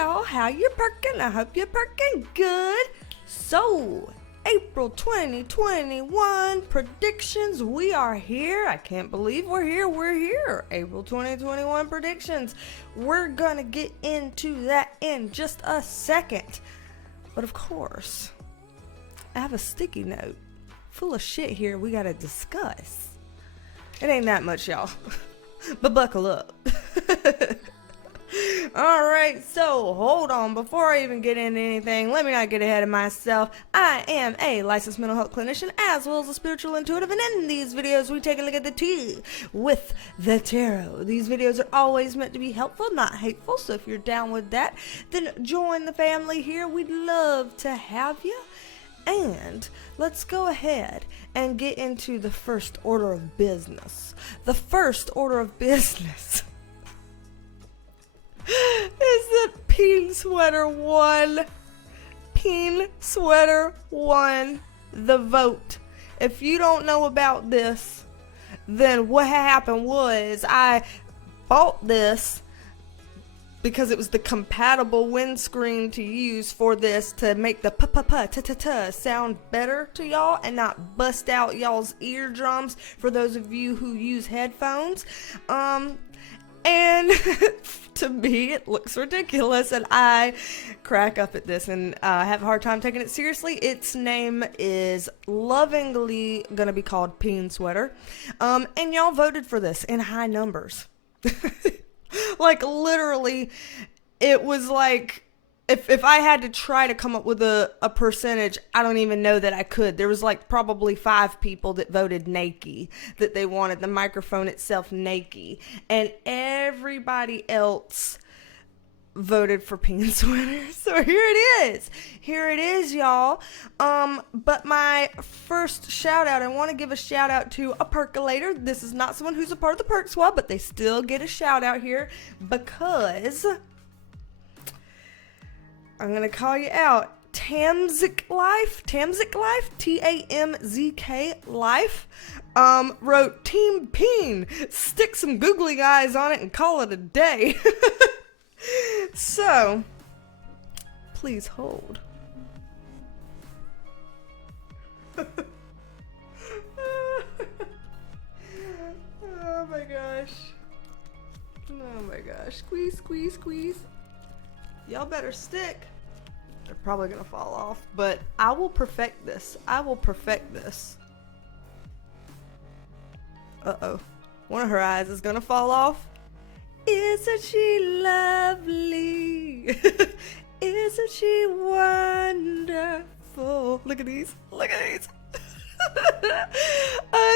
y'all, how you perking? I hope you're perking good. So, April 2021 predictions, we are here. I can't believe we're here. April 2021 predictions. We're gonna get into that in just a second. But of course, I have a sticky note full of shit here we gotta discuss. It ain't that much, y'all, but buckle up. Alright, so hold on. Before I even get into anything, let me not get ahead of myself. I am a licensed mental health clinician as well as a spiritual intuitive, and in these videos we take a look at the tea with the tarot. These videos are always meant to be helpful, not hateful, so if you're down with that, then join the family here. We'd love to have you. And let's go ahead and get into the first order of business. The first order of business is that Peen Sweater won. Peen Sweater won the vote. If you don't know about this, then what happened was I bought this because it was the compatible windscreen to use for this to make the pa-pa-pa-ta-ta-ta sound better to y'all and not bust out y'all's eardrums for those of you who use headphones. And to me, it looks ridiculous, and I crack up at this and have a hard time taking it seriously. Its name is lovingly gonna be called Peen Sweater. And y'all voted for this in high numbers. Like, literally, it was like, if I had to try to come up with a percentage, I don't even know that I could. There was like probably 5 people that voted naked, that they wanted the microphone itself naked, and everybody else voted for Peen Sweater. So here it is, y'all. But my first shout out, I want to give a shout out to a percolator. This is not someone who's a part of the Perk Squad, but they still get a shout out here because I'm going to call you out. Tamzik Life, Tamzk Life, wrote Team Peen, stick some googly eyes on it and call it a day. So, please hold. Oh my gosh. Oh my gosh. Squeeze, squeeze, squeeze. Y'all better stick. They're probably gonna fall off, but I will perfect this. Uh-oh. One of her eyes is gonna fall off. Isn't she lovely? Isn't she wonderful? Look at these.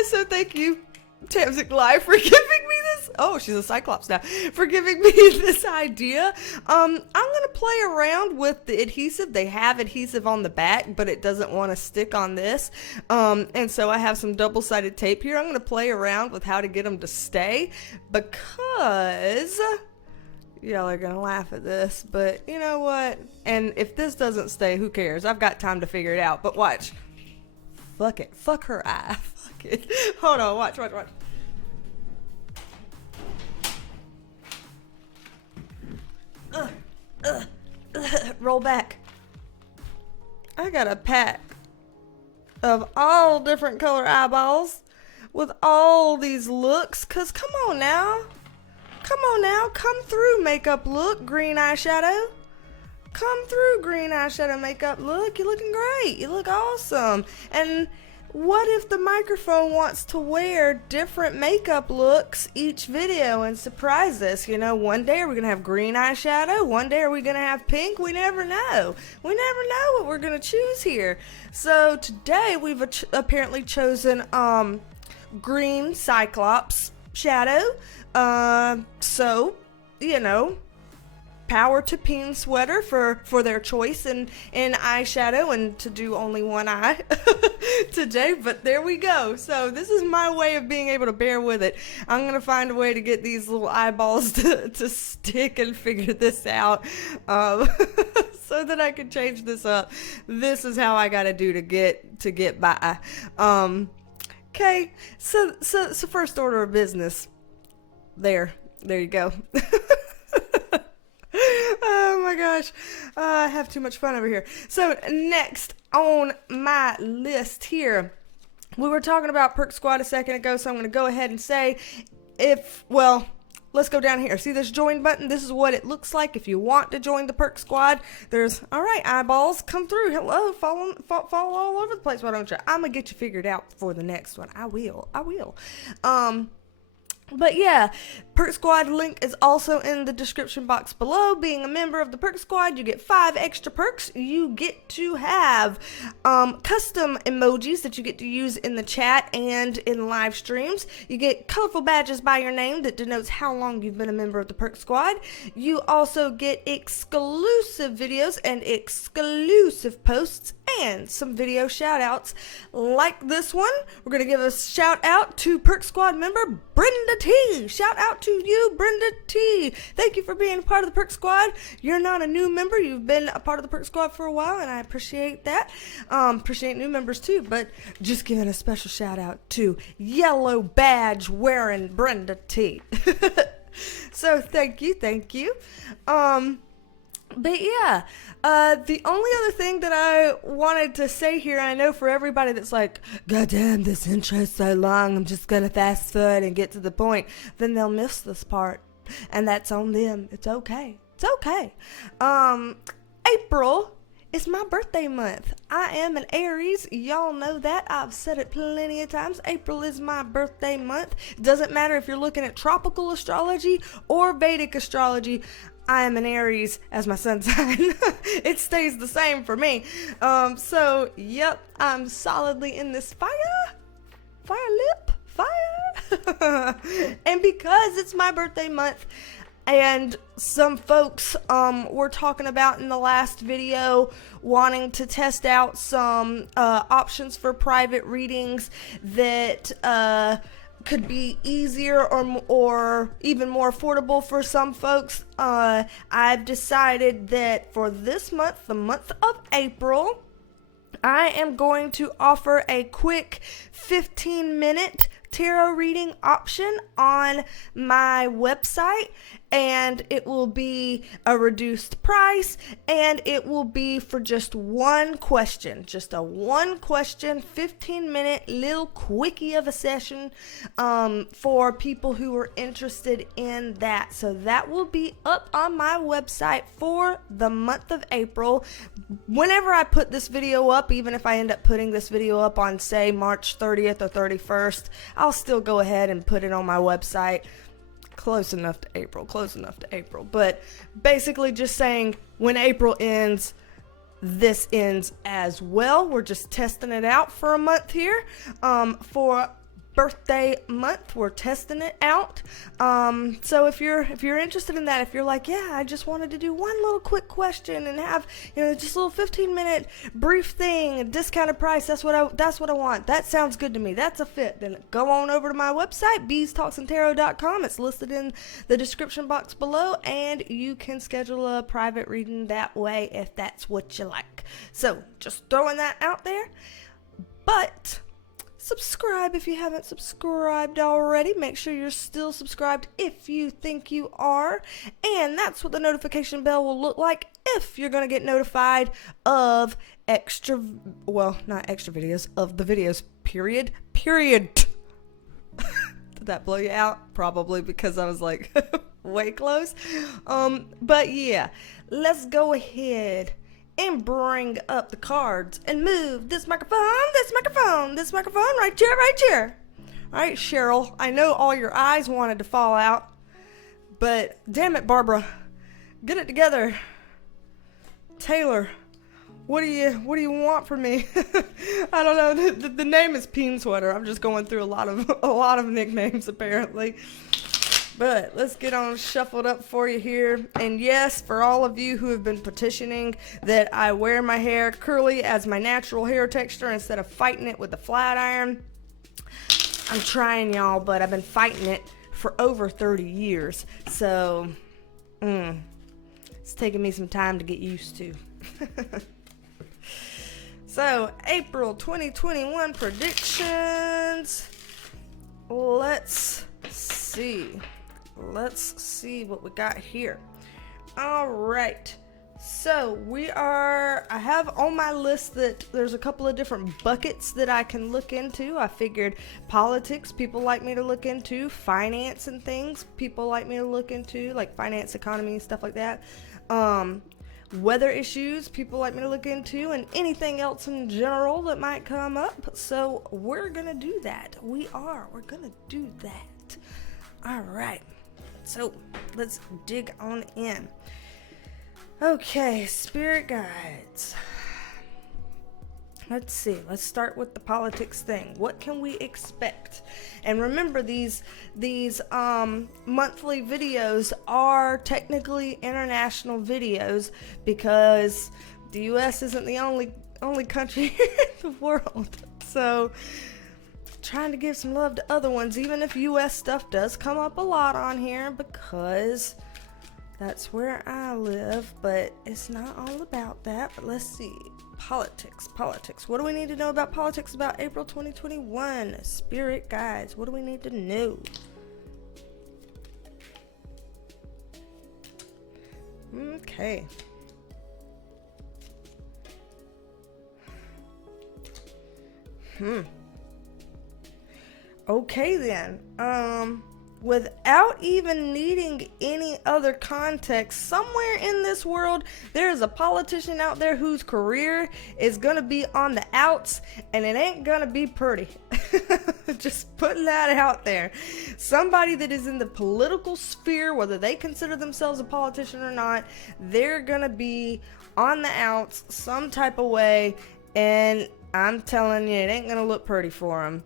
So thank you, Tamzik Life, for giving me this. Oh, she's a Cyclops now. For giving me this idea. I'm gonna play around with the adhesive. They have adhesive on the back, but it doesn't want to stick on this. And so I have some double-sided tape here. I'm gonna play around with how to get them to stay, because y'all are gonna laugh at this, but you know what? And if this doesn't stay, who cares? I've got time to figure it out. But watch. Fuck it. Fuck her eye. Fuck it. Hold on. Watch. Roll back. I got a pack of all different color eyeballs with all these looks. Cause come on now. Come through makeup look, green eyeshadow. Come through green eyeshadow makeup look. You're looking great. You look awesome. And what if the microphone wants to wear different makeup looks each video and surprise us? You know, one day are we going to have green eyeshadow? One day are we going to have pink? We never know. We never know what we're going to choose here. So today we've apparently chosen green Cyclops shadow. So, you know, power to Peen Sweater for their choice in eyeshadow and to do only one eye today, but there we go. So this is my way of being able to bear with it. I'm going to find a way to get these little eyeballs to stick and figure this out so that I can change this up. This is how I got to do to get by. Okay, so first order of business. There you go. Oh my my gosh. I have too much fun over here. So next on my list here, we were talking about Perk Squad a second ago, so I'm going to go ahead and say let's go down here. See this join button? This is what it looks like if you want to join the Perk Squad. There's, all right, eyeballs, come through. Hello, follow all over the place, why don't you? I'm going to get you figured out for the next one. I will. But yeah, Perk Squad link is also in the description box below. Being a member of the Perk Squad, you get 5 extra perks. You get to have custom emojis that you get to use in the chat and in live streams. You get colorful badges by your name that denotes how long you've been a member of the Perk Squad. You also get exclusive videos and exclusive posts and some video shout outs like this one. We're going to give a shout out to Perk Squad member Brenda T. Shout out to you, Brenda T. Thank you for being a part of the Perk Squad. You're not a new member. You've been a part of the Perk Squad for a while, and I appreciate that. Appreciate new members too, but just giving a special shout out to yellow badge wearing Brenda T. So thank you. But yeah, the only other thing that I wanted to say here, I know for everybody that's like, God damn, this intro's so long, I'm just gonna fast forward and get to the point, then they'll miss this part, and that's on them. It's okay. April is my birthday month. I am an Aries. Y'all know that. I've said it plenty of times. April is my birthday month. Doesn't matter if you're looking at tropical astrology or Vedic astrology. I am an Aries as my sun sign. It stays the same for me. So, yep, I'm solidly in this fire lip. And because it's my birthday month, and some folks were talking about in the last video wanting to test out some options for private readings that could be easier or even more affordable for some folks. I've decided that for this month, the month of April, I am going to offer a quick 15-minute tarot reading option on my website, and it will be a reduced price, and it will be for just one question, just a one question 15-minute little quickie of a session for people who are interested in that. So that will be up on my website for the month of April. Whenever I put this video up, even if I end up putting this video up on, say, March 30th or 31st, I'll still go ahead and put it on my website. Close enough to April. But basically just saying, when April ends, this ends as well. We're just testing it out for a month here. For birthday month, we're testing it out. So if you're interested in that, if you're like, yeah, I just wanted to do one little quick question and have, just a little 15-minute brief thing, a discounted price, that's what I want. That sounds good to me. That's a fit. Then go on over to my website, BeasTalksAndTarot.com. It's listed in the description box below, and you can schedule a private reading that way if that's what you like. So just throwing that out there. But subscribe if you haven't subscribed already. Make sure you're still subscribed if you think you are. And that's what the notification bell will look like if you're going to get notified of not extra videos, of the videos, period. Did that blow you out? Probably, because I was like way close. But yeah, let's go ahead and bring up the cards and move this microphone right here. All right, Cheryl, I know all your eyes wanted to fall out, but damn it, Barbara, get it together. Taylor, what do you want from me? I don't know. The name is Peen Sweater. I'm just going through a lot of nicknames apparently. But let's get on shuffled up for you here. And yes, for all of you who have been petitioning that I wear my hair curly as my natural hair texture instead of fighting it with a flat iron, I'm trying, y'all, but I've been fighting it for over 30 years. So, it's taking me some time to get used to. So, April 2021 predictions. Let's see what we got here. All right. So I have on my list that there's a couple of different buckets that I can look into. I figured politics, people like me to look into, finance and things, people like me to look into, like finance, economy, and stuff like that. Weather issues, people like me to look into, and anything else in general that might come up. So we're gonna do that. We're gonna do that. All right. So let's dig on in. Okay, spirit guides. Let's see. Let's start with the politics thing. What can we expect? And remember, these monthly videos are technically international videos because the U.S. isn't the only country in the world. So, trying to give some love to other ones, even if U.S. stuff does come up a lot on here because that's where I live, but it's not all about that. But let's see. Politics. What do we need to know about politics about April 2021? Spirit guides. What do we need to know? Okay. Okay then. Without even needing any other context, somewhere in this world, there is a politician out there whose career is going to be on the outs, and it ain't going to be pretty. Just putting that out there. Somebody that is in the political sphere, whether they consider themselves a politician or not, they're going to be on the outs some type of way, and I'm telling you, it ain't going to look pretty for them.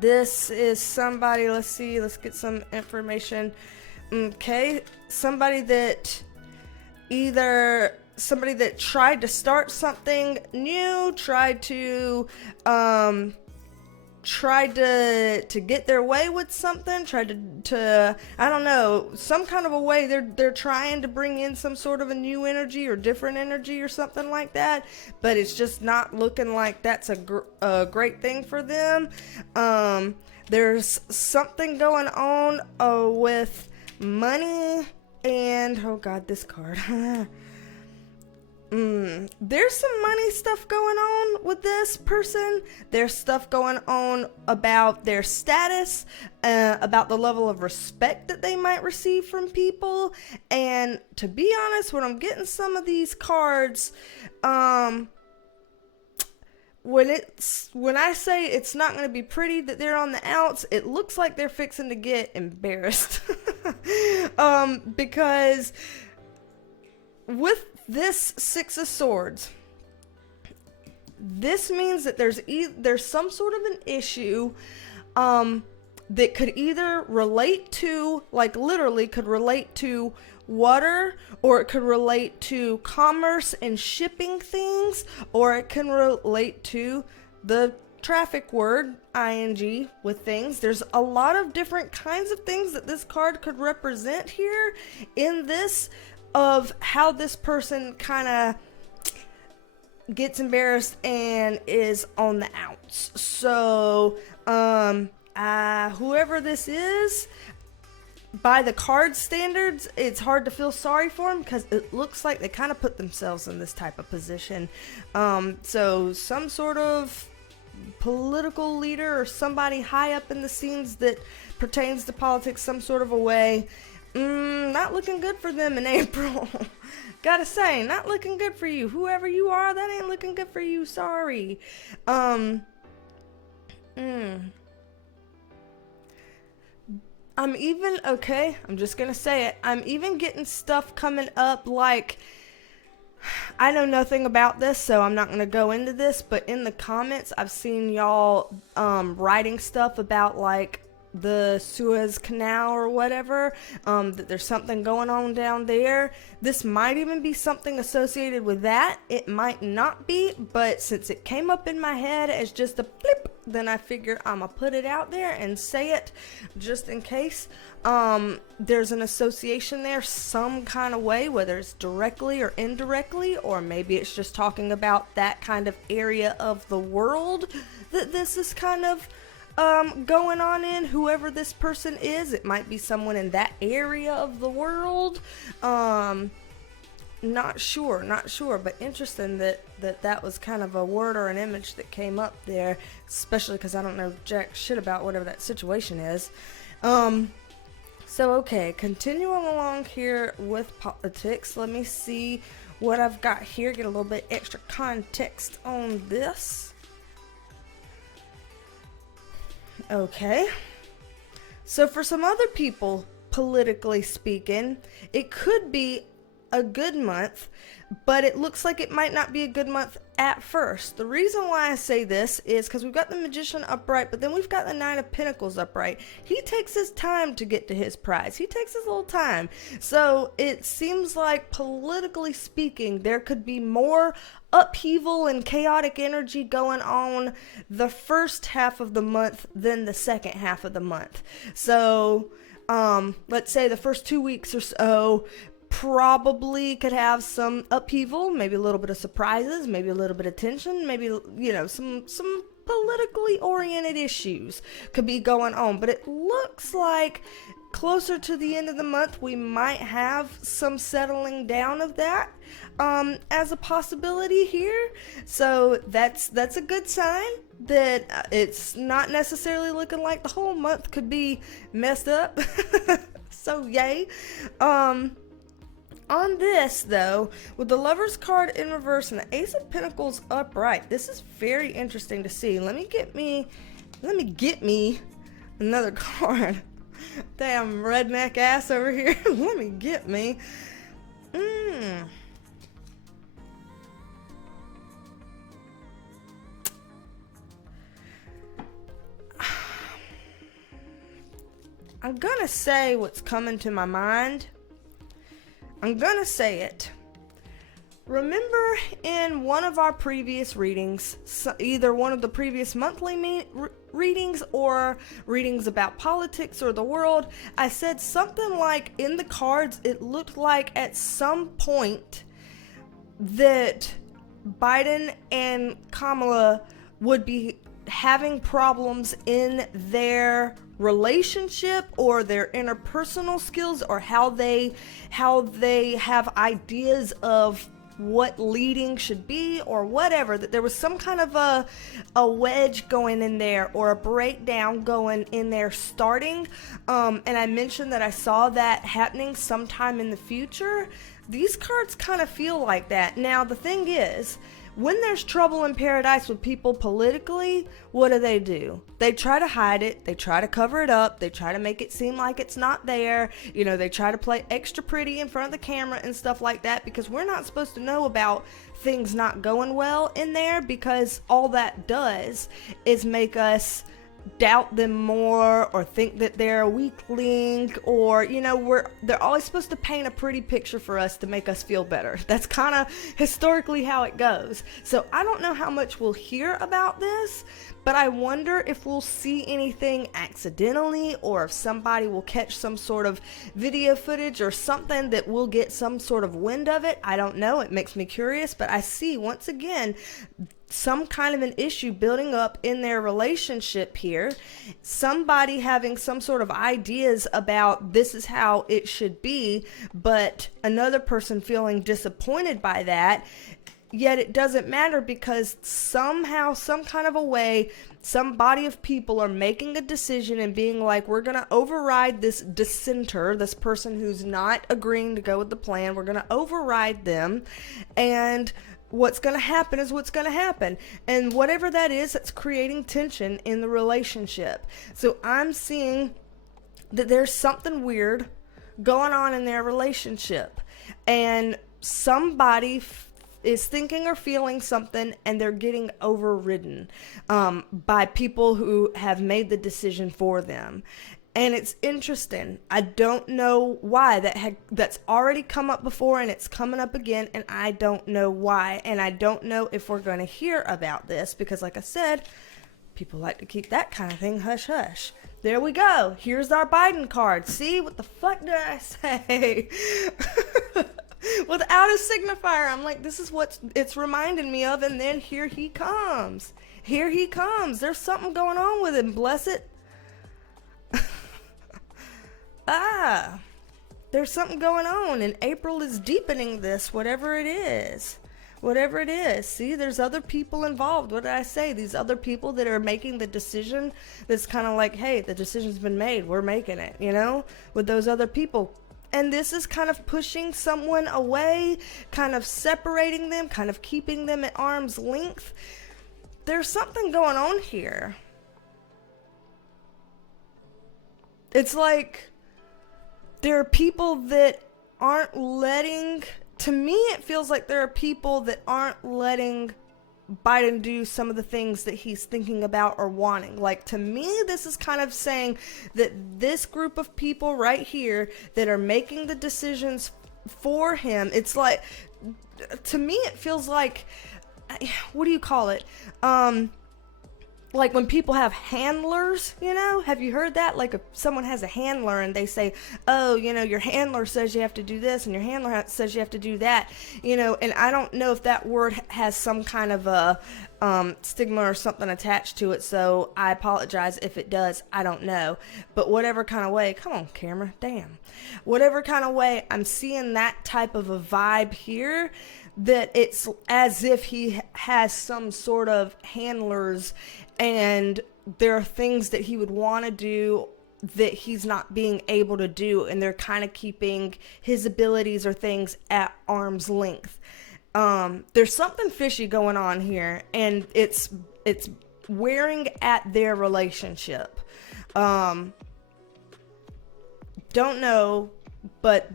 This is somebody, let's get some information. Okay, somebody that tried to start something new, tried to get their way with something, tried to I don't know, some kind of a way they're trying to bring in some sort of a new energy or different energy or something like that, but it's just not looking like that's a great thing for them. There's something going on with money and oh god, this card. There's some money stuff going on with this person. There's stuff going on about their status, about the level of respect that they might receive from people. And to be honest, when I'm getting some of these cards, when I say it's not going to be pretty that they're on the outs, it looks like they're fixing to get embarrassed. Because with this Six of Swords, this means that there's some sort of an issue that could either relate to, like literally could relate to water, or it could relate to commerce and shipping things, or it can relate to the traffic word ing with things. There's a lot of different kinds of things that this card could represent here in this, of how this person kind of gets embarrassed and is on the outs. So, whoever this is, by the card standards, it's hard to feel sorry for them because it looks like they kind of put themselves in this type of position. So some sort of political leader or somebody high up in the scenes that pertains to politics some sort of a way. Not looking good for them in April. Gotta say, not looking good for you. Whoever you are, that ain't looking good for you. Sorry. I'm just gonna say it. I'm even getting stuff coming up like, I know nothing about this, so I'm not gonna go into this, but in the comments, I've seen y'all writing stuff about like the Suez Canal or whatever, that there's something going on down there. This might even be something associated with that. It might not be, but since it came up in my head as just a blip, then I figure I'm gonna put it out there and say it just in case there's an association there some kind of way, whether it's directly or indirectly, or maybe it's just talking about that kind of area of the world that this is kind of going on in. Whoever this person is, it might be someone in that area of the world. not sure, but interesting that was kind of a word or an image that came up there, especially because I don't know jack shit about whatever that situation is. So okay, continuing along here with politics, let me see what I've got here, get a little bit extra context on this. Okay, so for some other people, politically speaking, it could be a good month, but it looks like it might not be a good month at first. The reason why I say this is because we've got the Magician upright, but then we've got the Knight of Pentacles upright. He takes his time to get to his prize. He takes his little time. So it seems like, politically speaking, there could be more upheaval and chaotic energy going on the first half of the month than the second half of the month. So let's say the first 2 weeks or so probably could have some upheaval, maybe a little bit of surprises, maybe a little bit of tension, maybe, some politically oriented issues could be going on. But it looks like closer to the end of the month, we might have some settling down of that as a possibility here. So that's a good sign that it's not necessarily looking like the whole month could be messed up. So yay. On this, though, with the Lover's card in reverse and the Ace of Pentacles upright, this is very interesting to see. Let me get me another card. Damn redneck ass over here. Let me get me. I'm gonna say what's coming to my mind. I'm gonna say it. Remember in one of our previous readings, either one of the previous monthly readings or readings about politics or the world, I said something like in the cards, it looked like at some point that Biden and Kamala would be having problems in their relationship or their interpersonal skills, or how they have ideas of what leading should be or whatever, that there was some kind of a wedge going in there or a breakdown going in there starting, and I mentioned that I saw that happening sometime in the future. These cards kind of feel like that. Now the thing is, when there's trouble in paradise with people politically, what do? They try to hide it. They try to cover it up. They try to make it seem like it's not there. They try to play extra pretty in front of the camera and stuff like that, because we're not supposed to know about things not going well in there, because all that does is make us doubt them more or think that they're a weakling, or they're always supposed to paint a pretty picture for us to make us feel better. That's kind of historically how it goes. So I don't know how much we'll hear about this, but I wonder if we'll see anything accidentally, or if somebody will catch some sort of video footage or something that we'll get some sort of wind of it. I don't know. It makes me curious, but I see once again some kind of an issue building up in their relationship here. Somebody having some sort of ideas about this is how it should be, but another person feeling disappointed by that. Yet it doesn't matter, because somehow, some kind of a way, some body of people are making a decision and being like, we're going to override this dissenter, this person who's not agreeing to go with the plan. We're going to override them, and what's going to happen is what's going to happen. And whatever that is, that's creating tension in the relationship. So I'm seeing that there's something weird going on in their relationship, and somebody is thinking or feeling something, and they're getting overridden by people who have made the decision for them. And it's interesting. I don't know why that's already come up before, and it's coming up again, and I don't know why. And I don't know if we're going to hear about this, because like I said, people like to keep that kind of thing hush hush. There we go. Here's our Biden card. See, what the fuck did I say? Without a signifier, I'm like, this is what it's reminding me of, and then here he comes. Here he comes. There's something going on with him, bless it. there's something going on, and April is deepening this, whatever it is. Whatever it is. See, there's other people involved. What did I say? These other people that are making the decision that's kind of like, hey, the decision's been made. We're making it, you know, with those other people. And this is kind of pushing someone away, kind of separating them, kind of keeping them at arm's length. There's something going on here. It's like there are people that aren't letting... To me, it feels like there are people that aren't letting Biden do some of the things that he's thinking about or wanting. Like, to me, this is kind of saying that this group of people right here that are making the decisions for him, it's like, to me, it feels like, what do you call it? Like when people have handlers, you know, have you heard that? Like if someone has a handler and they say, oh, you know, your handler says you have to do this and your handler says you have to do that, you know, and I don't know if that word has some kind of a stigma or something attached to it, so I apologize if it does. I don't know. But whatever kind of way, come on, camera, damn. Whatever kind of way, I'm seeing that type of a vibe here, that it's as if he has some sort of handlers and there are things that he would want to do that he's not being able to do, and they're kind of keeping his abilities or things at arm's length. There's something fishy going on here, and it's wearing at their relationship. Don't know, but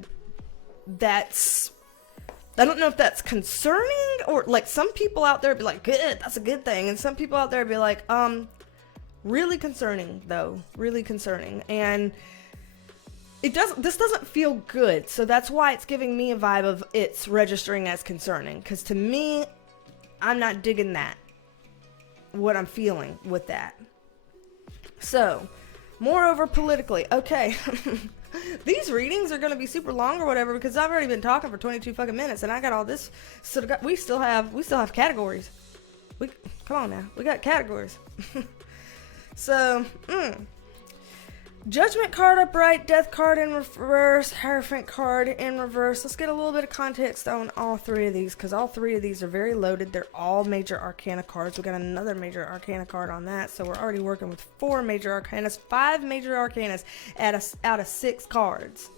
I don't know if that's concerning, or like some people out there be like, good, that's a good thing. And some people out there be like, really concerning though, really concerning. And this doesn't feel good. So that's why it's giving me a vibe of it's registering as concerning. Cause to me, I'm not digging that, what I'm feeling with that. So moreover, politically, okay. These readings are going to be super long or whatever because I've already been talking for 22 fucking minutes and I got all this. So we still have categories. Come on now. We got categories. So, Judgment card upright, Death card in reverse, Hierophant card in reverse. Let's get a little bit of context on all three of these because all three of these are very loaded. They're all major arcana cards. We got another major arcana card on that. So we're already working with 4 major arcanas, 5 major arcanas out of 6 cards.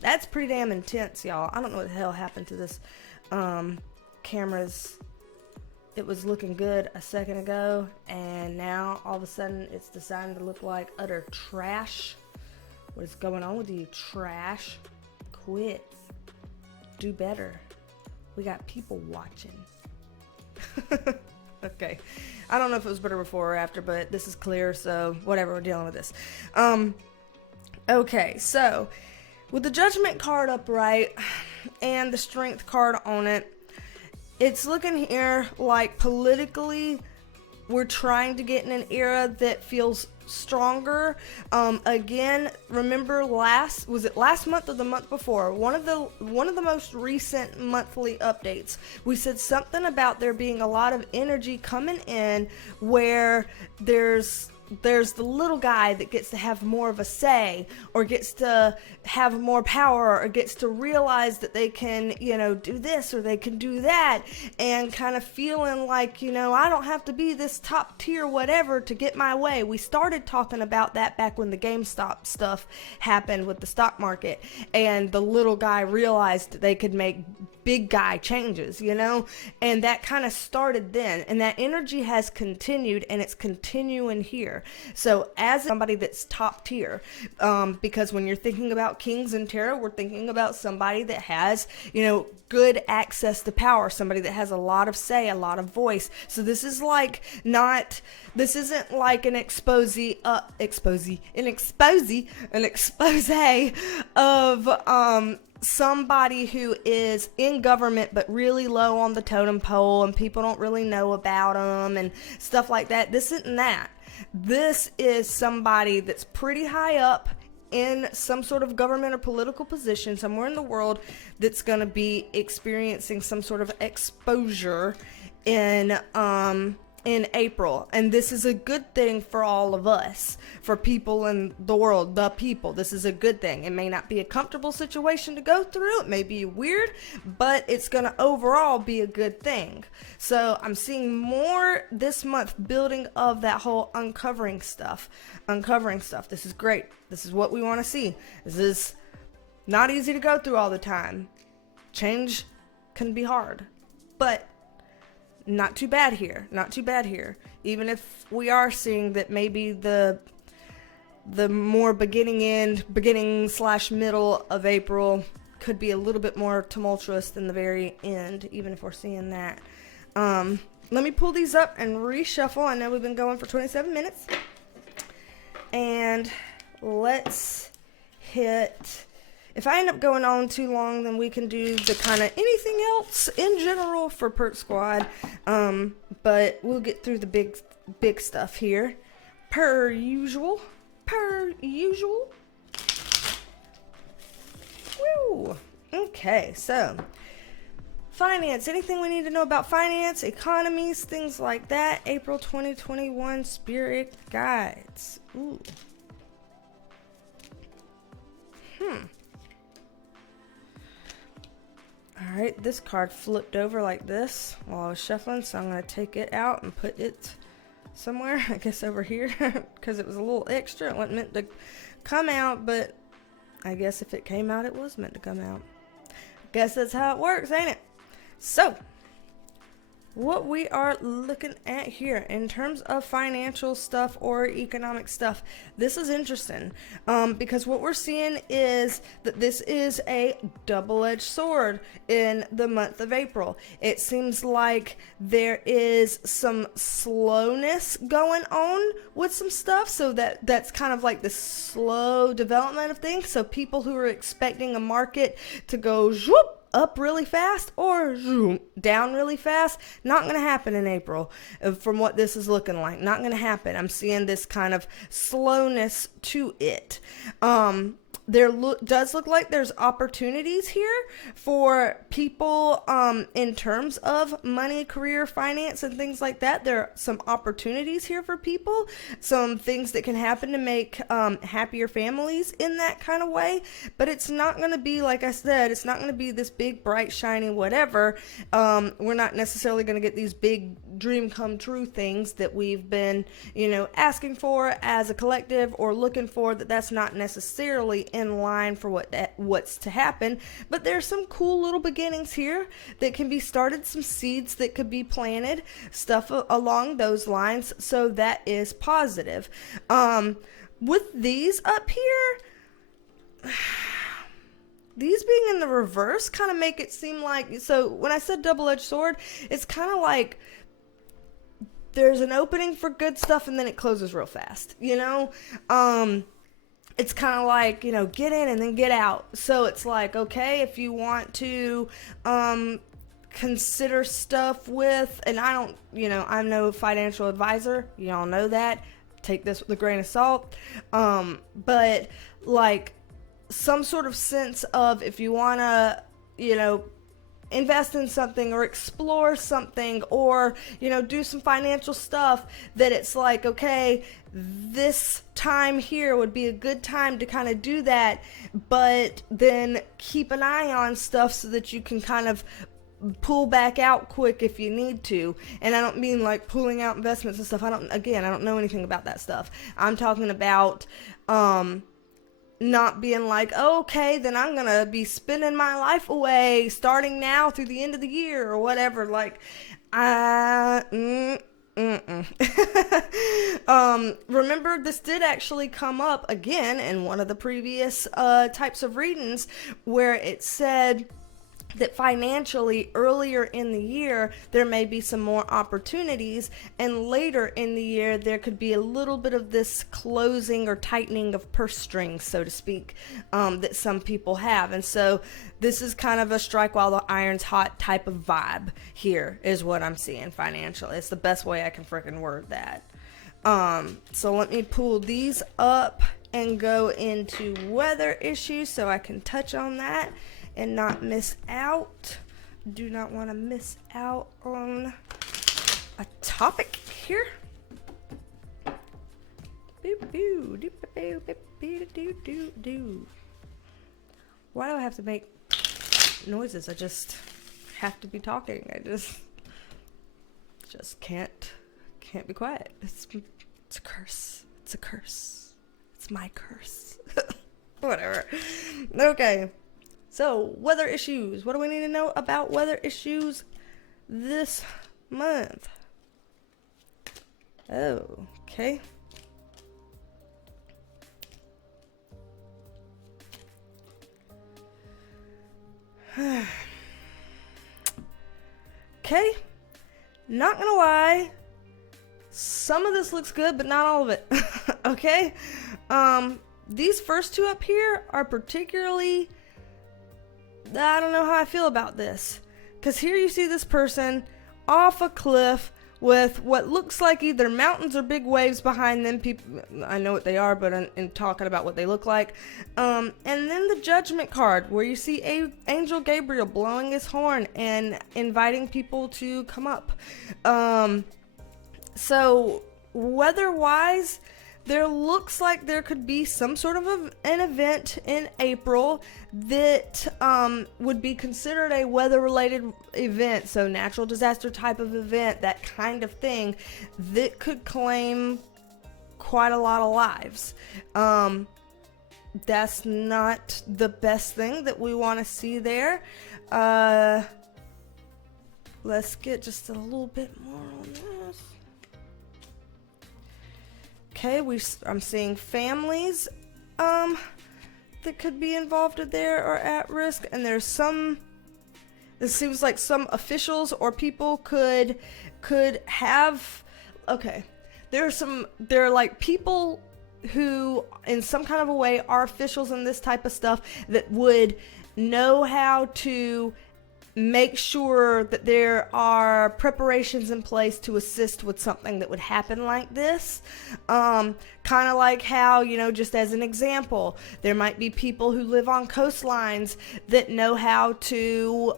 That's pretty damn intense, y'all. I don't know what the hell happened to this camera's. It was looking good a second ago, and now all of a sudden it's deciding to look like utter trash. What is going on with you, trash? Quit. Do better. We got people watching. Okay. I don't know if it was better before or after, but this is clear, so whatever, we're dealing with this. Okay, so with the Judgment card upright and the Strength card on it, it's looking here like politically we're trying to get in an era that feels stronger. Again, remember last month or the month before, one of the most recent monthly updates, we said something about there being a lot of energy coming in where there's the little guy that gets to have more of a say or gets to have more power or gets to realize that they can, do this or they can do that, and kind of feeling like, I don't have to be this top tier whatever to get my way. We started talking about that back when the GameStop stuff happened with the stock market and the little guy realized they could make big guy changes, and that kind of started then, and that energy has continued and it's continuing here. So as somebody that's top tier, because when you're thinking about kings in tarot, we're thinking about somebody that has, good access to power, somebody that has a lot of say, a lot of voice. So this is this isn't like an expose of somebody who is in government but really low on the totem pole and people don't really know about them and stuff like that. This isn't that. This is somebody that's pretty high up in some sort of government or political position somewhere in the world that's going to be experiencing some sort of exposure in in April, and this is a good thing for all of us, for people in the world, the people. This is a good thing. It may not be a comfortable situation to go through, it may be weird, but it's gonna overall be a good thing. So I'm seeing more this month building of that whole uncovering stuff. This is great. This is what we want to see. This is not easy to go through all the time. Change can be hard, but not too bad here. Even if we are seeing that maybe the more beginning/middle of April could be a little bit more tumultuous than the very end, even if we're seeing that. Let me pull these up and reshuffle. I know we've been going for 27 minutes. And let's hit... If I end up going on too long, then we can do the kind of anything else in general for Perk Squad. But we'll get through the big stuff here. Per usual. Woo! Okay, so finance. Anything we need to know about finance, economies, things like that. April 2021 Spirit Guides. Ooh. Alright, this card flipped over like this while I was shuffling, so I'm going to take it out and put it somewhere, I guess over here, because it was a little extra. It wasn't meant to come out, but I guess if it came out, it was meant to come out. Guess that's how it works, ain't it? So, what we are looking at here in terms of financial stuff or economic stuff, this is interesting, because what we're seeing is that this is a double-edged sword in the month of April. It seems like there is some slowness going on with some stuff, so that's kind of like the slow development of things. So people who are expecting a market to go whoop up really fast or zoom down really fast, not going to happen in April from what this is looking like. Not going to happen. I'm seeing this kind of slowness to it. There does look like there's opportunities here for people in terms of money, career, finance, and things like that. There are some opportunities here for people, some things that can happen to make happier families in that kind of way. But it's not going to be, like I said, it's not going to be this big, bright, shiny whatever. We're not necessarily going to get these big dream come true things that we've been, asking for as a collective or looking for. That's not necessarily in line for what's to happen, but there's some cool little beginnings here that can be started, some seeds that could be planted, stuff along those lines. So that is positive. With these up here, these being in the reverse kind of make it seem like, so when I said double-edged sword, it's kind of like there's an opening for good stuff and then it closes real fast, it's kind of like, get in and then get out. So it's like, okay, if you want to consider stuff with, and I'm no financial advisor, y'all know that, take this with a grain of salt, but like some sort of sense of, if you want to, invest in something or explore something or, do some financial stuff, that it's like, okay, this time here would be a good time to kind of do that, but then keep an eye on stuff so that you can kind of pull back out quick if you need to. And I don't mean like pulling out investments and stuff. I don't know anything about that stuff. I'm talking about, not being like, okay, then I'm going to be spending my life away starting now through the end of the year or whatever. Like, remember, this did actually come up again in one of the previous types of readings where it said that financially earlier in the year there may be some more opportunities, and later in the year there could be a little bit of this closing or tightening of purse strings, so to speak, that some people have. And so this is kind of a strike while the iron's hot type of vibe here is what I'm seeing financially. It's the best way I can freaking word that. So let me pull these up and go into weather issues so I can touch on that and not miss out. Do not want to miss out on a topic here. Why do I have to make noises? I just have to be talking. I just can't be quiet. It's a curse. It's a curse. It's my curse. Whatever. Okay. So, weather issues. What do we need to know about weather issues this month? Oh, okay. Okay. Not gonna lie. Some of this looks good, but not all of it. Okay? These first two up here are particularly... I don't know how I feel about this. Because here you see this person off a cliff with what looks like either mountains or big waves behind them. People, I know what they are, but I'm talking about what they look like. And then the judgment card, where you see Angel Gabriel blowing his horn and inviting people to come up. So, weather-wise, there looks like there could be some sort of an event in April that would be considered a weather-related event, so natural disaster type of event, that kind of thing, that could claim quite a lot of lives. That's not the best thing that we want to see there. Let's get just a little bit more on this. Okay, I'm seeing families that could be involved there or at risk, and there's some... It seems like some officials or people could have... Okay, there are like people who, in some kind of a way, are officials in this type of stuff that would know how to make sure that there are preparations in place to assist with something that would happen like this. Kind of like how, just as an example, there might be people who live on coastlines that know how to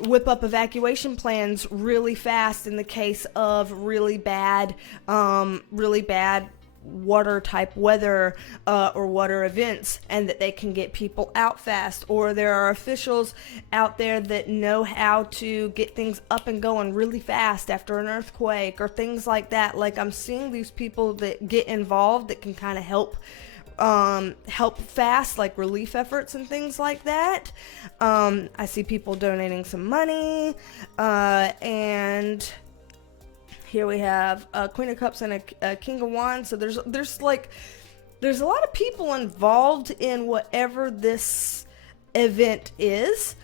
whip up evacuation plans really fast in the case of really bad water type weather or water events, and that they can get people out fast. Or there are officials out there that know how to get things up and going really fast after an earthquake or things like that. Like, I'm seeing these people that get involved that can kind of help fast, like relief efforts and things like that. I see people donating some money, and here we have a Queen of Cups and a King of Wands. So there's a lot of people involved in whatever this event is.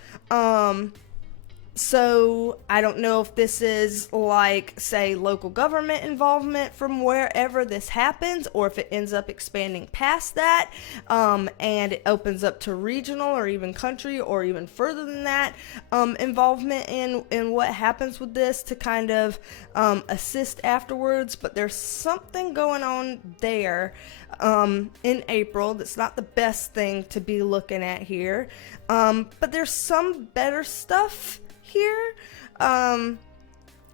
So I don't know if this is like, say, local government involvement from wherever this happens, or if it ends up expanding past that, and it opens up to regional or even country or even further than that, involvement in what happens with this to kind of assist afterwards. But there's something going on there in April that's not the best thing to be looking at here. But there's some better stuff here.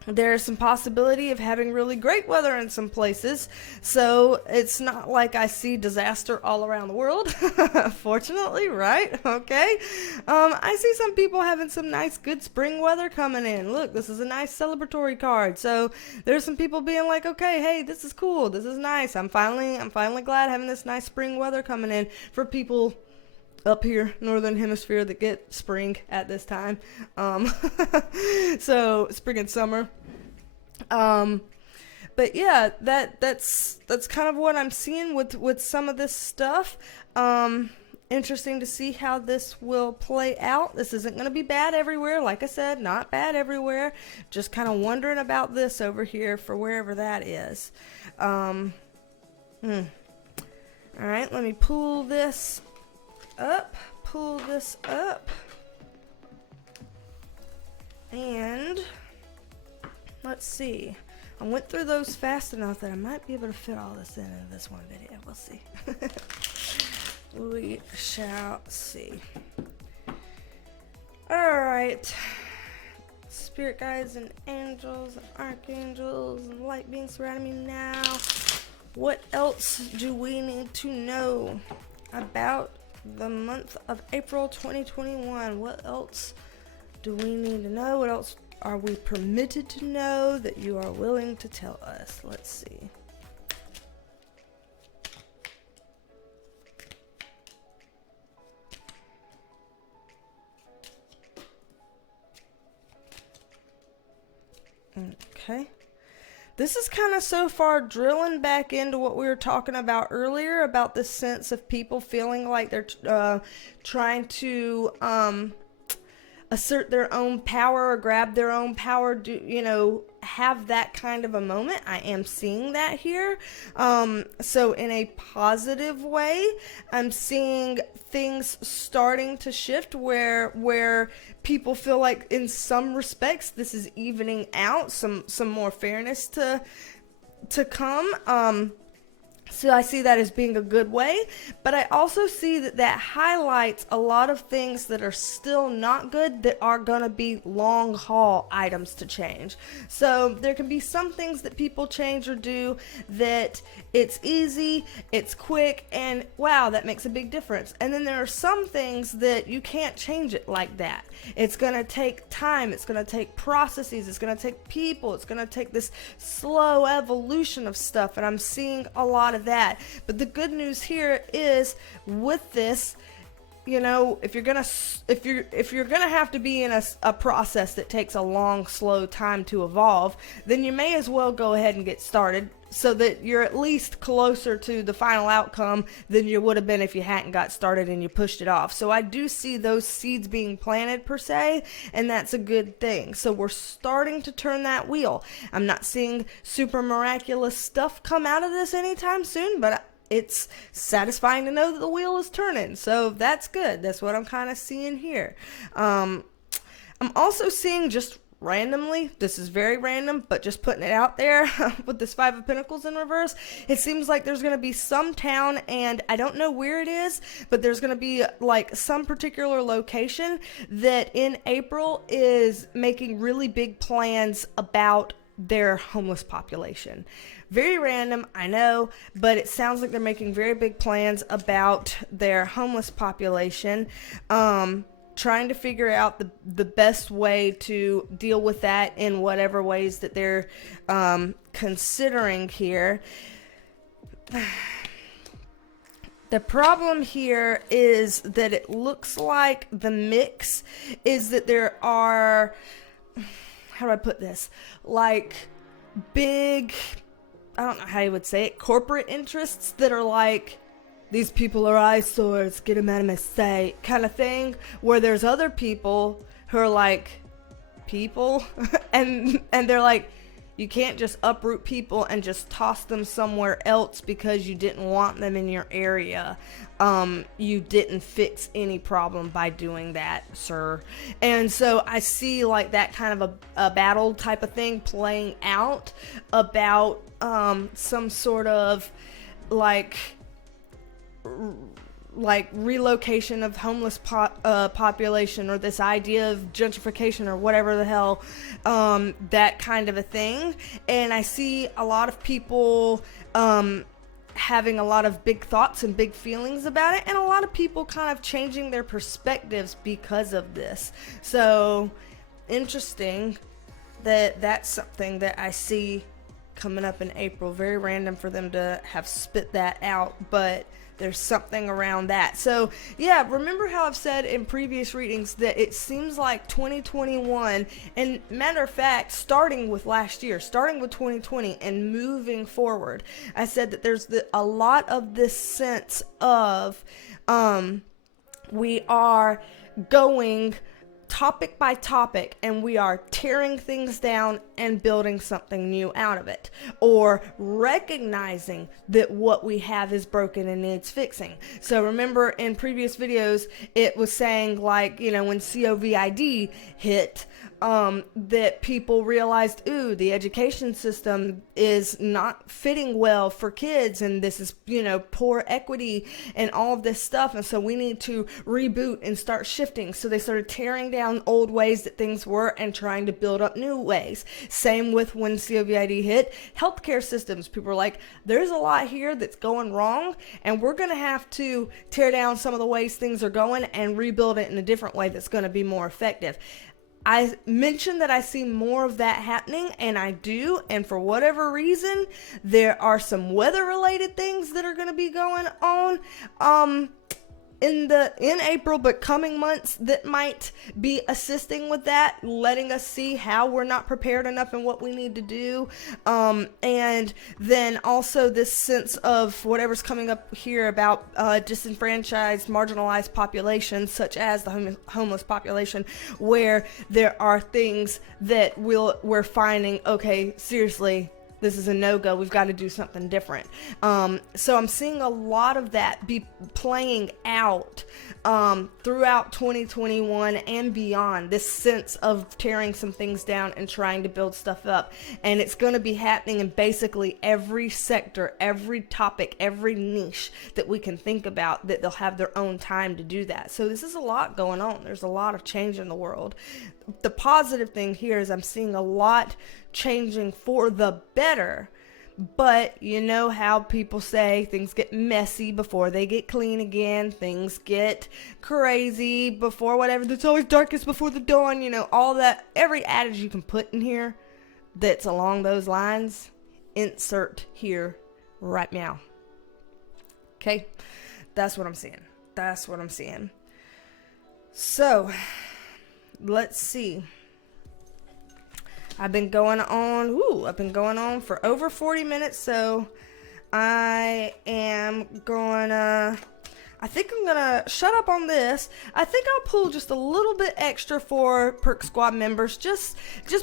There's some possibility of having really great weather in some places, so it's not like I see disaster all around the world. Fortunately, right? Okay. I see some people having some nice good spring weather coming in. Look, this is a nice celebratory card. So there's some people being like, okay, hey, this is cool, this is nice. I'm finally glad having this nice spring weather coming in for people up here, northern hemisphere, that get spring at this time. So spring and summer. But yeah, that's kind of what I'm seeing with some of this stuff. Interesting to see how this will play out. This isn't going to be bad everywhere. Like I said, not bad everywhere. Just kind of wondering about this over here for wherever that is. All right, let me pull this up, and let's see. I went through those fast enough that I might be able to fit all this in this one video. We'll see. We shall see. Alright, Spirit guides and angels and archangels and light beings surrounding me now. What else do we need to know about the month of April 2021? What else do we need to know? What else are we permitted to know that you are willing to tell us? Let's see. Okay. This is kind of so far drilling back into what we were talking about earlier about the sense of people feeling like they're trying to assert their own power or grab their own power, have that kind of a moment. I am seeing that here. So in a positive way, I'm seeing things starting to shift where people feel like in some respects this is evening out, some more fairness to come. So I see that as being a good way, but I also see that highlights a lot of things that are still not good that are going to be long haul items to change. So there can be some things that people change or do that it's easy, it's quick, and wow, that makes a big difference. And then there are some things that you can't change it like that. It's going to take time, it's going to take processes, it's going to take people, it's going to take this slow evolution of stuff, and I'm seeing a lot of that. But the good news here is with this, if you're gonna have to be in a process that takes a long, slow time to evolve, then you may as well go ahead and get started so that you're at least closer to the final outcome than you would have been if you hadn't got started and you pushed it off. So I do see those seeds being planted per se, and that's a good thing. So we're starting to turn that wheel. I'm not seeing super miraculous stuff come out of this anytime soon, but it's satisfying to know that the wheel is turning. So that's good. That's what I'm kind of seeing here. I'm also seeing just randomly, this is very random, but just putting it out there with this Five of Pentacles in reverse, it seems like there's going to be some town, and I don't know where it is, but there's going to be like some particular location that in April is making really big plans about their homeless population. Very random, I know, but it sounds like they're making very big plans about their homeless population. Trying to figure out the best way to deal with that in whatever ways that they're considering here. The problem here is that it looks like the mix is that there are, how do I put this? Like big, I don't know how you would say it, corporate interests that are like, these people are eyesores, get them out of my sight, kind of thing, where there's other people who are like, people, and they're like, you can't just uproot people and just toss them somewhere else because you didn't want them in your area. You didn't fix any problem by doing that, sir. And so I see like that kind of a battle type of thing playing out about some sort of like relocation of homeless population, or this idea of gentrification, or whatever the hell, that kind of a thing. And I see a lot of people having a lot of big thoughts and big feelings about it, and a lot of people kind of changing their perspectives because of this. So interesting that that's something that I see coming up in April. Very random for them to have spit that out, but there's something around that. So yeah, remember how I've said in previous readings that it seems like 2021, and matter of fact, starting with last year, starting with 2020 and moving forward, I said that there's a lot of this sense of we are going topic by topic, and we are tearing things down and building something new out of it, or recognizing that what we have is broken and needs fixing. So remember in previous videos, it was saying like, when COVID hit, that people realized, ooh, the education system is not fitting well for kids, and this is, poor equity and all of this stuff, and so we need to reboot and start shifting. So they started tearing down old ways that things were and trying to build up new ways. Same with when COVID hit, healthcare systems. People were like, there's a lot here that's going wrong, and we're going to have to tear down some of the ways things are going and rebuild it in a different way that's going to be more effective. I mentioned that I see more of that happening, and I do, and for whatever reason, there are some weather-related things that are going to be going on in April, but coming months that might be assisting with that, letting us see how we're not prepared enough and what we need to do. And then also this sense of whatever's coming up here about disenfranchised, marginalized populations, such as the homeless population, where there are things that we're finding, okay, seriously, this is a no-go. We've got to do something different. So I'm seeing a lot of that be playing out throughout 2021 and beyond. This sense of tearing some things down and trying to build stuff up. And it's going to be happening in basically every sector, every topic, every niche that we can think about, that they'll have their own time to do that. So this is a lot going on. There's a lot of change in the world. The positive thing here is I'm seeing a lot changing for the better, but you know how people say things get messy before they get clean again, things get crazy before whatever, it's always darkest before the dawn, all that, every adage you can put in here that's along those lines, insert here right now. Okay, that's what I'm seeing. So let's see. I've been going on for over 40 minutes, so I think I'm gonna shut up on this. I think I'll pull just a little bit extra for Perk Squad members, just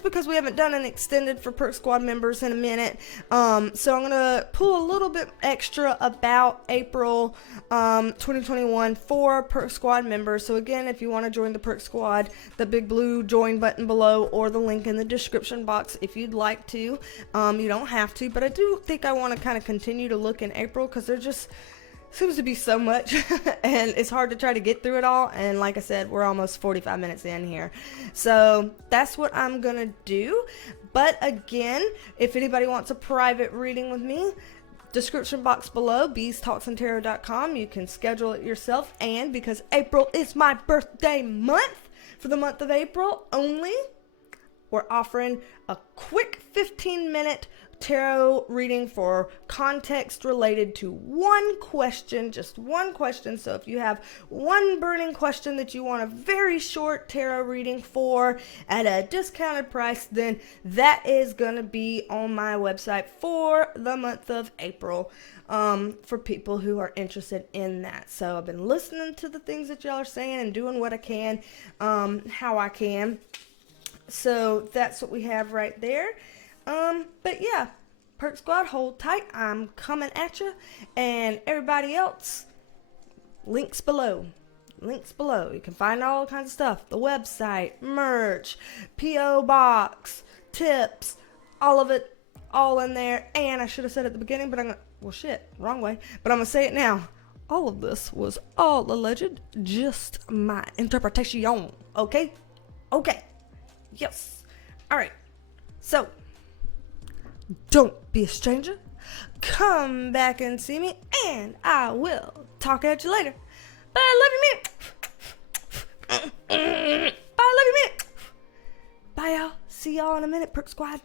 because we haven't done an extended for Perk Squad members in a minute. So I'm gonna pull a little bit extra about April 2021 for Perk Squad members. So again, if you want to join the Perk Squad, the big blue join button below, or the link in the description box if you'd like to. You don't have to, but I do think I want to kind of continue to look in April, because there just seems to be so much and it's hard to try to get through it all, and like I said, we're almost 45 minutes in here, so that's what I'm gonna do. But again, if anybody wants a private reading with me, description box below, BeasTalksAndTarot.com, you can schedule it yourself. And because April is my birthday month, for the month of April only, we're offering a quick 15-minute tarot reading for context related to one question, just one question. So if you have one burning question that you want a very short tarot reading for at a discounted price, then that is gonna be on my website for the month of April, for people who are interested in that. So I've been listening to the things that y'all are saying and doing what I can, how I can. So that's what we have right there. But yeah, Perk Squad, hold tight. I'm coming at you. And everybody else, links below. You can find all kinds of stuff. The website, merch, P.O. box, tips, all of it, all in there. And I should have said it at the beginning, but wrong way. But I'm going to say it now. All of this was all alleged, just my interpretation. Okay? Yes. All right. So, don't be a stranger. Come back and see me, and I will talk at you later. Bye, love you, minute. Bye, love you, minute. Bye, y'all. See y'all in a minute, Perk Squad.